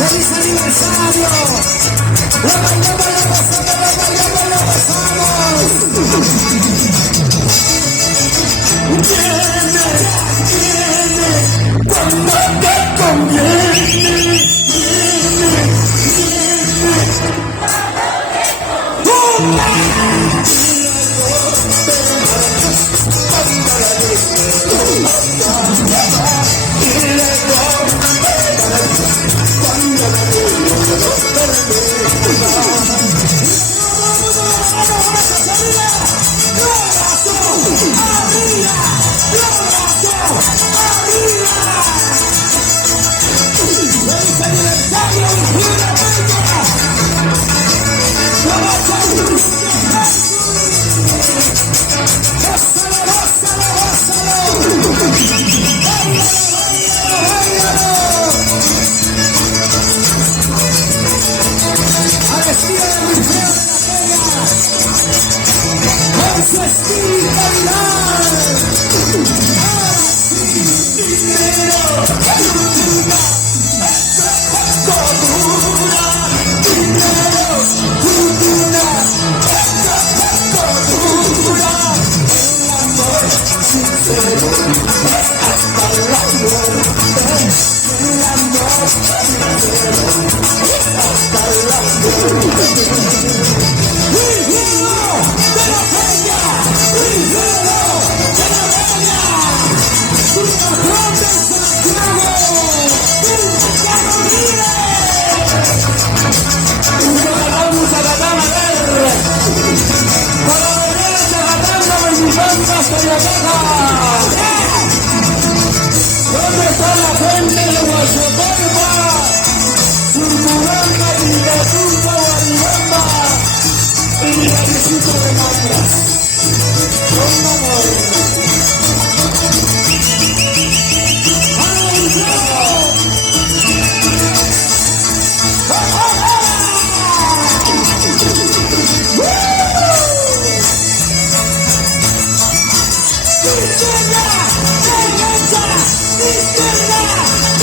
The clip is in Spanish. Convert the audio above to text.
¡Feliz aniversario! ¡La bailamos, la pasamos, la bailamos, la pasamos! Viene, cuando te conviene. Su espíritu bailar. Dinero, fortuna, cordura. Dinero, fortuna, cordura. El amor sincero es hasta la muerte. El amor sincero es hasta la muerte. ¿Dónde está la gente de Guachocolpa? Surcuranga, Villatupa, Guaribamba y Villaricito de Matras. ¡Izquierda! ¡Derecha! ¡Izquierda!